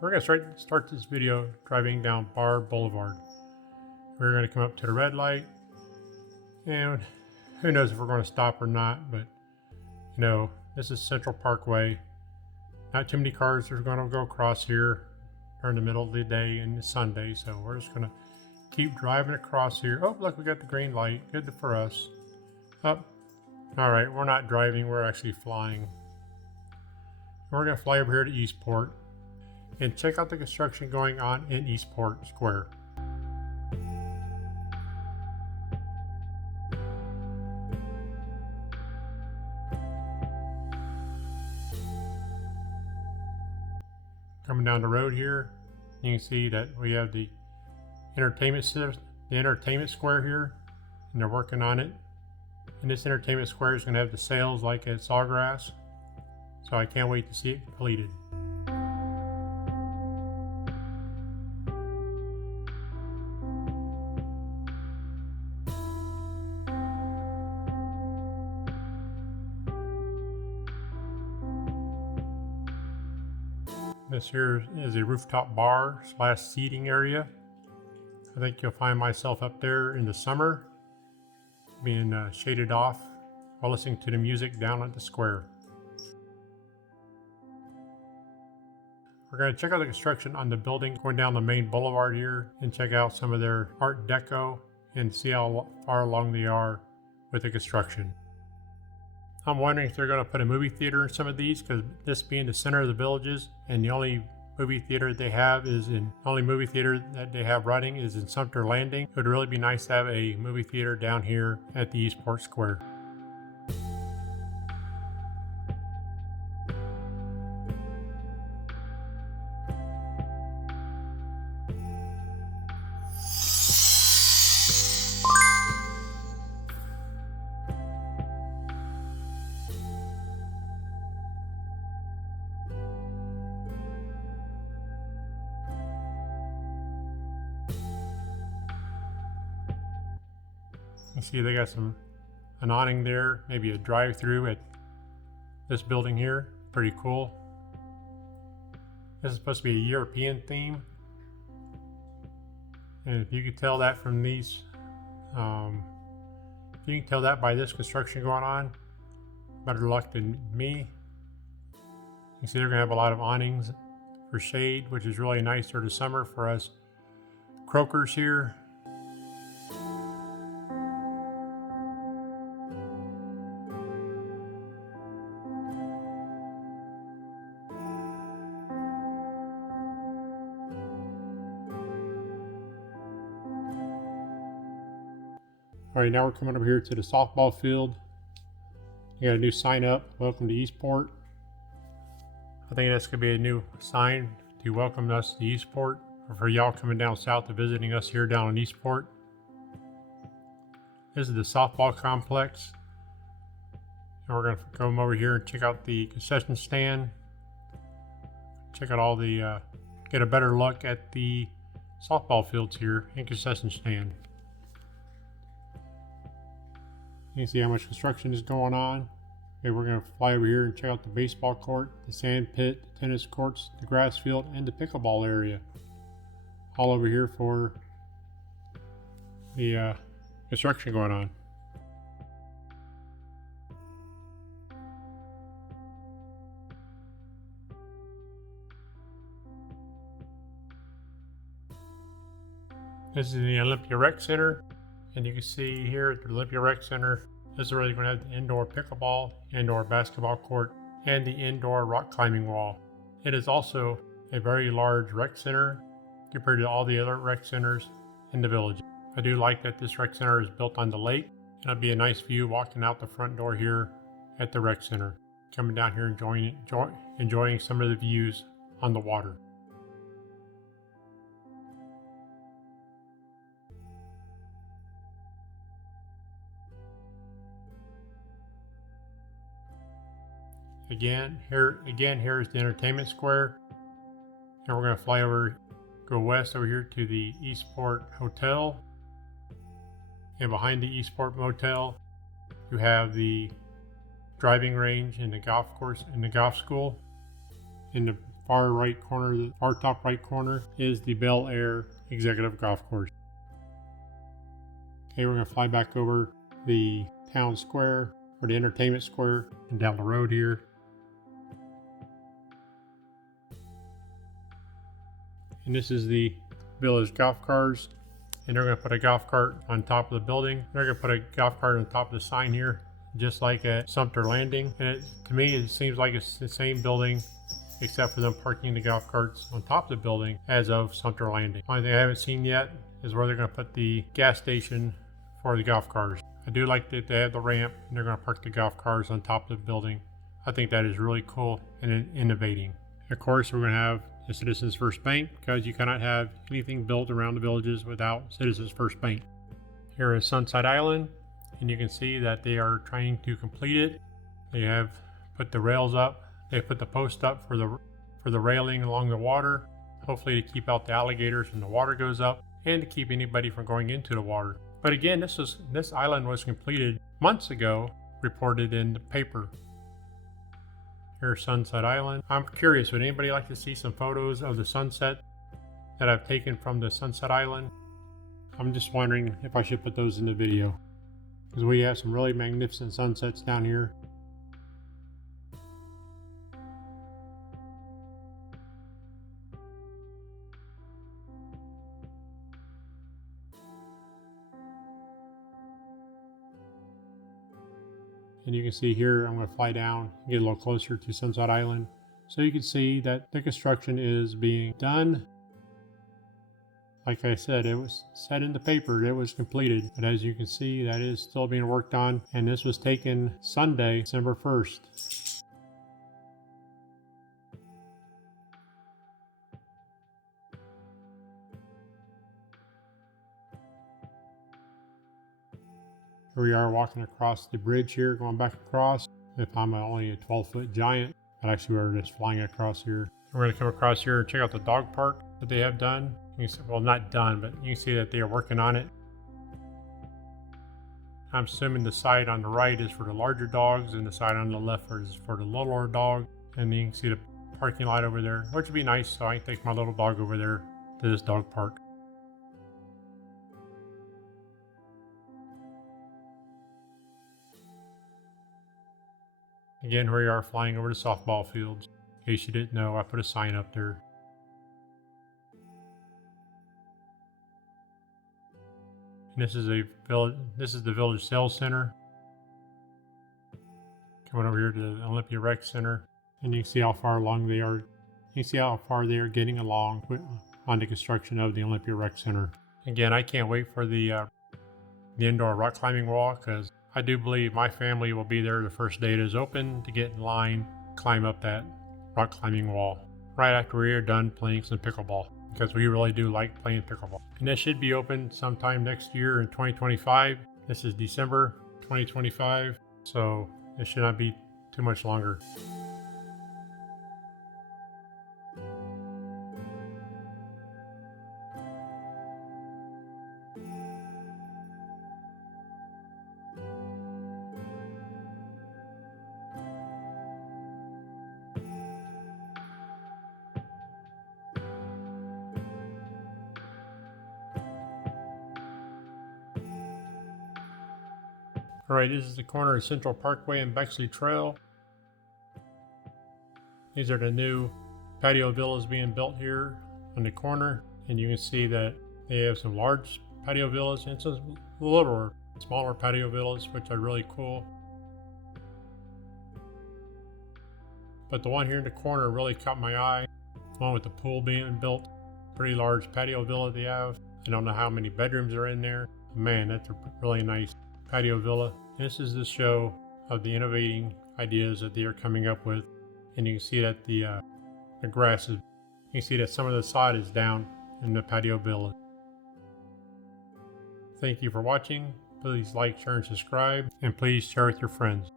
We're going to start this video driving down Bar Boulevard. We're going to come up to the red light, and who knows if we're going to stop or not, but you know, this is Central Parkway. Not too many cars are going to go across here during the middle of the day and it's Sunday, so we're just going to keep driving across here. Oh, look, we got the green light. Good for us. Up. All right, we're not driving, we're actually flying. We're going to fly over here to Eastport and check out the construction going on in Eastport Square. Coming down the road here, you can see that we have the entertainment square here, and they're working on it. And this entertainment square is going to have the sales like at Sawgrass, so I can't wait to see it completed. This here is a rooftop bar / seating area. I think you'll find myself up there in the summer, being shaded off while listening to the music down at the square. We're going to check out the construction on the building going down the main boulevard here and check out some of their Art Deco and see how far along they are with the construction. I'm wondering if they're going to put a movie theater in some of these, because this being the center of the Villages and the only movie theater they have that they have running is in Sumter Landing. It would really be nice to have a movie theater down here at the Eastport Square. You see they got an awning there, maybe a drive-through at this building here. Pretty cool. This is supposed to be a European theme, and if you could tell that from these, if you can tell that by this construction going on, better luck than me. You see they're gonna have a lot of awnings for shade, which is really nice during the summer for us croakers here. All right, now we're coming over here to the softball field. You got a new sign up, welcome to Eastport. I think that's gonna be a new sign to welcome us to Eastport, or for y'all coming down south and visiting us here down in Eastport. This is the softball complex. And we're gonna come over here and check out the concession stand. Check out all the, get a better look at the softball fields here and concession stand. You can see how much construction is going on. Okay, we're going to fly over here and check out the baseball court, the sand pit, the tennis courts, the grass field, and the pickleball area. All over here for the construction going on. This is the Olympia Rec Center. And you can see here at the Olympia Rec Center, this is where you're going to have the indoor pickleball, indoor basketball court, and the indoor rock climbing wall. It is also a very large rec center compared to all the other rec centers in the village. I do like that this rec center is built on the lake, and it'll be a nice view walking out the front door here at the rec center. Coming down here and enjoying some of the views on the water. Again, here's the entertainment square, and we're going to fly over, go west over here to the Eastport Hotel, and behind the Eastport Motel, you have the driving range and the golf course and the golf school. In the far right corner, the far top right corner, is the Bel Air Executive Golf Course. Okay, we're going to fly back over the town square, or the entertainment square, and down the road here. And this is the village golf cars. And they're going to put a golf cart on top of the building. They're going to put a golf cart on top of the sign here, just like at Sumter Landing. And to me, it seems like it's the same building, except for them parking the golf carts on top of the building as of Sumter Landing. Only thing I haven't seen yet is where they're going to put the gas station for the golf cars. I do like that they have the ramp and they're going to park the golf cars on top of the building. I think that is really cool and innovating. Of course, we're going to have the Citizens First Bank, because you cannot have anything built around the villages without Citizens First Bank. Here is Sunset Island, and you can see that they are trying to complete it. They have put the rails up. They put the post up for the railing along the water, hopefully to keep out the alligators when the water goes up, and to keep anybody from going into the water. But again, this island was completed months ago, reported in the paper. Here's Sunset Island. I'm curious, would anybody like to see some photos of the sunset that I've taken from the Sunset Island? I'm just wondering if I should put those in the video, because we have some really magnificent sunsets down here. And you can see here, I'm going to fly down, get a little closer to Sunset Island, so you can see that the construction is being done. Like I said, it was said in the paper it was completed, but as you can see, that is still being worked on, and this was taken Sunday, December 1st. Here we are walking across the bridge here, going back across. If I'm only a 12-foot giant, but actually we're just flying across here. We're going to come across here and check out the dog park that they have done. You can see, well, not done, but you can see that they are working on it. I'm assuming the side on the right is for the larger dogs, and the side on the left is for the littler dog. And you can see the parking lot over there, which would be nice, so I can take my little dog over there to this dog park. Again, here we are flying over the softball fields. In case you didn't know, I put a sign up there. And this is the village sales center. Coming over here to the Olympia Rec Center, and you can see how far along they are. You can see how far they are getting along on the construction of the Olympia Rec Center. Again, I can't wait for the indoor rock climbing wall, because I do believe my family will be there the first day it is open to get in line, climb up that rock climbing wall right after we are done playing some pickleball, because we really do like playing pickleball. And this should be open sometime next year in 2025. This is December 2025, so it should not be too much longer. Alright, this is the corner of Central Parkway and Bexley Trail. These are the new patio villas being built here on the corner, and you can see that they have some large patio villas and some littler, smaller patio villas, which are really cool. But the one here in the corner really caught my eye. The one with the pool being built. Pretty large patio villa they have. I don't know how many bedrooms are in there. Man, that's a really nice patio villa. And this is the show of the innovating ideas that they are coming up with. And you can see that the grass is, you can see that some of the sod is down in the patio villa. Thank you for watching. Please like, share, and subscribe. And please share with your friends.